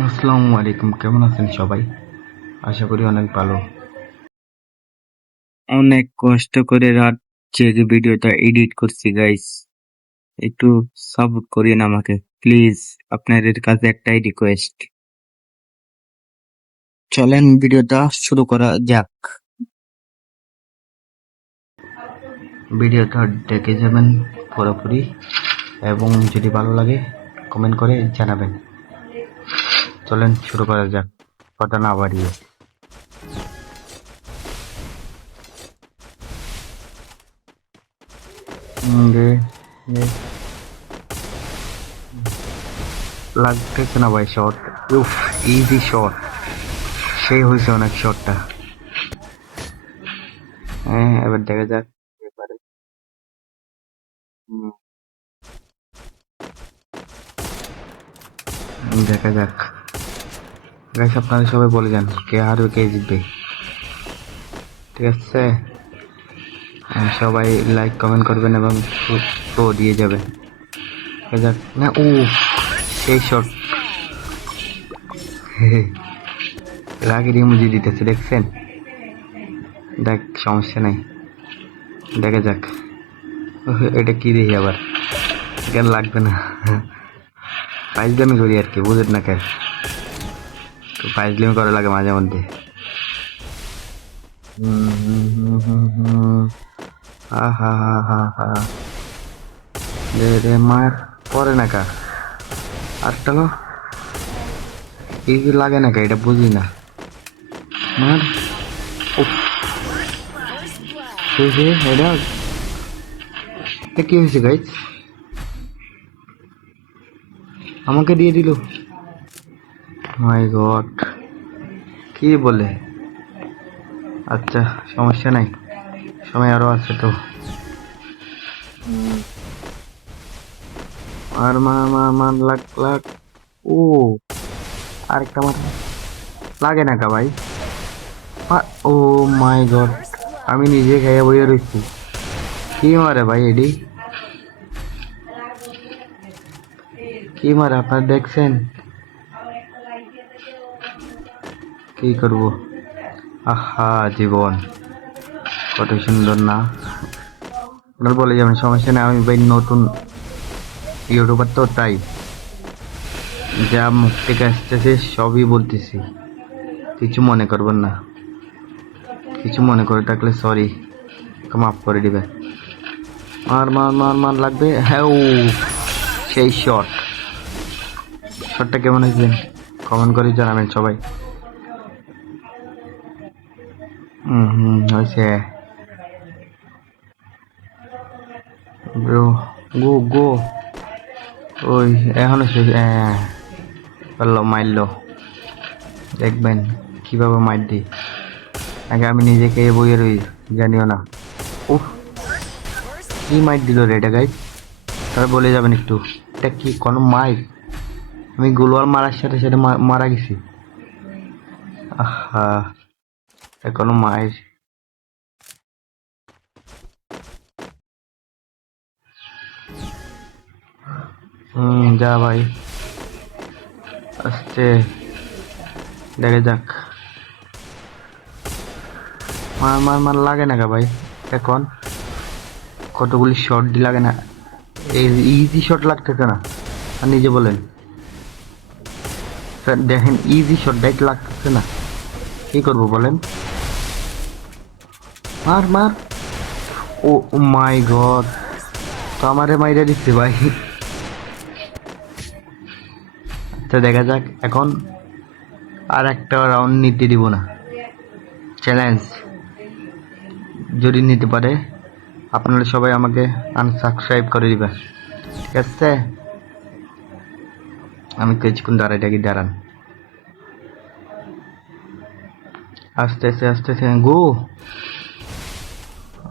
আসসালামু আলাইকুম, কেমন আছেন সবাই? আশা করি অনেক ভালো। অনেক কষ্ট করে রাত জেগে ভিডিওটা এডিট করছি গাইস, একটু সাপোর্ট করিন আমাকে প্লিজ। আপনাদের কাছে একটাই রিকোয়েস্ট, চলেন ভিডিওটা শুরু করা যাক। ভিডিওটা দেখে যাবেন পুরোপুরি, এবং যদি ভালো লাগে কমেন্ট করে জানাবেন। চলেন শুরু করা যাক, কথা না বাড়িয়ে। রে রে, লাগতেছে না ভাই শট। উফ, ইজি শট, সেই হয়েছে অনেক শটটা। হ্যাঁ, এবার দেখা যাক এবারে। দেখা যাক গাইস, আপনারা সবাই বলে যান কে হারবে কে জিতবে, ঠিক আছে? সবাই লাইক কমেন্ট করবেন এবং তো দিয়ে যাবেন। দেখা যাক না। ও, সেই শট! রাগের ইমোজি দিতেছে, দেখছেন? দেখ, সমস্যা নাই, দেখা যাক। এটা কি দেখি আবার, কেন লাগবে না। ফাইজলামি করি আর কি, বুঝেন না কেন? তো ফাইজলামি করা লাগে মাঝে মধ্যে। হা হা হা হা হা, রে রে মার পরে না কা আটটা লো, এই লাগে না কা, এটা বুঝি না। মার, উফ, এটা কি হয়েছে গাইজ? আমাকে দিয়ে দিল, মাই গড! কি বলে? আচ্ছা, সমস্যা নাই, সময় আরো আছে তো। আর মার মার মার, লাগ লাগ। ও, আরেকটা মার, লাগে না কা ভাই? ও মাই গড, আমি নিজে খাইয়া বইয়া রয়েছি। কি মারে ভাই এডি, কি মারে আপনারা দেখছেন? কি করব, আহা জীবন কত সুন্দর না? আপনার বলে যাবেন, সমস্যা নেই, আমি ভাই নতুন ইউটিউবার তো, তাই যা মুখ থেকে আসতেছে সবই বলতেছি, কিছু মনে করবেন না। কিছু মনে করে থাকলে সরি, মাফ করে দিবে। মার মার মার মার, লাগবে। হ্যাঁ, ও সেই শট! শটটা কেমন হয়েছে কমেন্ট করে জানাবেন সবাই। হয়েছে ব্রো, গো গো। ওই এখনো শেষ, পারলো, মারলো, দেখবেন কিভাবে মার দিই। আগে আমি নিজেকে বইয়ে রই, জানিও না। উফ, কি মাইর দিল রে এটা গাইজ, তারা বলে যাবেন একটু, এটা কি কোনো মাইর? আমি গোলওয়াল মারার সাথে সাথে মারা গেছি। আহা, এটা কোনো মাইর? যা ভাই, আস্তে, দেখা যাক। মার মার মার, লাগে না গা ভাই এখন? কতগুলি শট দি লাগে না? এই ইজি শট লাগতেছে না, আর নিজে বলেন স্যার, দেখেন ইজি শট ডাইট লাগতেছে না, কি করবো বলেন? মার মার, ও মাই গড, তো আমারে মাইরা দিচ্ছে ভাই। আচ্ছা, দেখা যাক এখন, আর একটা রাউন্ড নিতে দিব না, চ্যালেঞ্জ। যদি নিতে পারে আপনারা সবাই আমাকে আনসাবস্ক্রাইব করে দিবেন, ঠিক আছে? আমি কিছুক্ষণ দাঁড়াই থাকি, দাঁড়ান। আস্তে আস্তে আস্তে আস্তে, গো,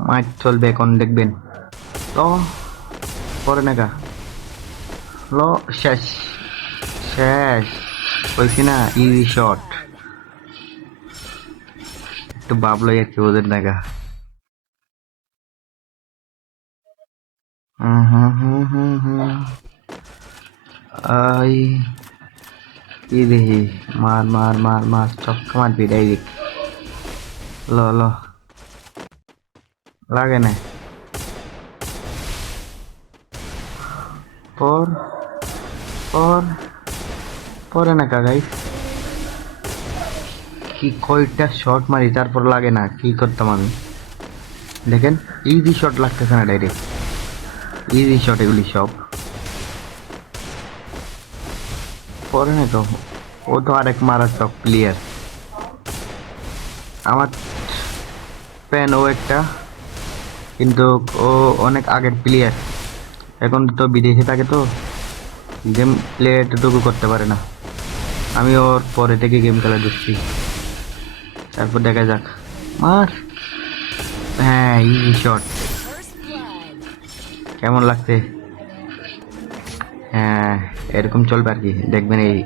মাইক চলবে এখন, দেখবেন। ল, পরে নাকা, ল, শেষ, শেষ হয়েছি না? ইজি শট, একটু ভাবলো আর কি, ওদের নাকা। হুম হুম হুম হুম হুম, আই কি দেখি, মার মার মার মার, চক্কা মারবি ডাইরেক্ট। ল ল, লাগে না। পর পর পরে না কাকাই, কি কয়টা শট মারি তারপর লাগে না, কি করতাম আমি। দেখেন ইজি শট লাগতেছে না, ডাইরেক্ট ইজি শট এগুলি সব। পরে না তো, ও তো আরেক মারাত্মক প্লেয়ার। আমার ফ্যান ও একটা, কিন্তু ও অনেক আগের প্লেয়ার, এখন তো বিদেশে থাকে, তো গেম প্লে এতটুকু করতে পারে না। আমি ওর পরে থেকে গেম খেলা দিচ্ছি, তারপর দেখা যাক। মার, হ্যাঁ ইজি শট, কেমন লাগছে? হ্যাঁ এরকম চলবে আর কি, দেখবেন এই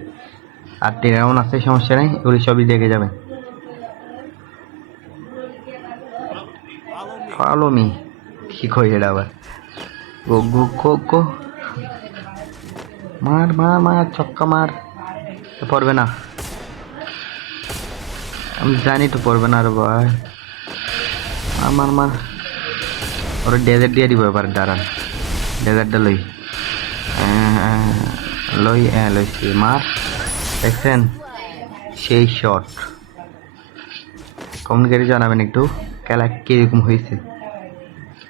8টি রাউন্ড আছে, সমস্যা নেই, ওগুলি সবই দেখে যাবেন। ফলো মি, কি কই এটা আবার? গো গো গো গো, মার মার মার, ছক্কা মার। পড়বে না, আমি জানি তো পড়বে না রে ভাই। মার মার মার, ওরা ডেজার্ট দিয়ে দিব এবার, দাঁড়ান ডেজার্টটা লই। লই লইছি, মার। দেখছেন সেই শট। কমিউনিকেটে জানাবেন একটু খেলা কিরকম হয়েছে।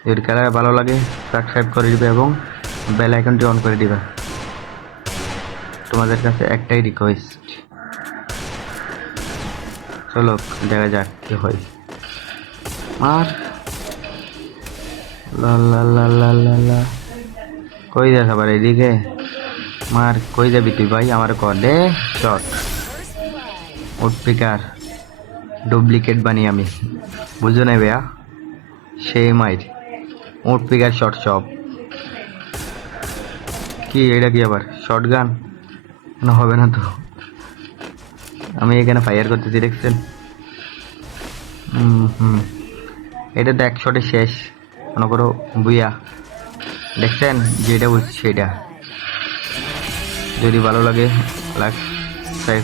যদি খেলা ভালো লাগে সাবস্ক্রাইব করে দিবে এবং বেল আইকনটি অন করে দিবে। তোমাদের কাছে একটাই রিকোয়েস্ট। চলো দেখা যাক কি হয়। মার, লা লা লা লা লা লা, কই যাস আবার এদিকে? মার, কই যাবি তুই ভাই? আমার কর দে শট। উডপিকার ডুপ্লিকেট বানি আমি, বুঝো না ভাইয়া, সেই মাইর উডপিকার শট সব। কি এটা কি আবার শর্ট গান? না হবে না তো, আমি এখানে ফায়ার করতেছি, দেখছেন? হুম, এটা তো 1 শটে শেষ, মনে করো বুইয়া। দেখছেন যেটা বলছি সেটা। যদি ভালো লাগে লাইক সাবস্ক্রাইব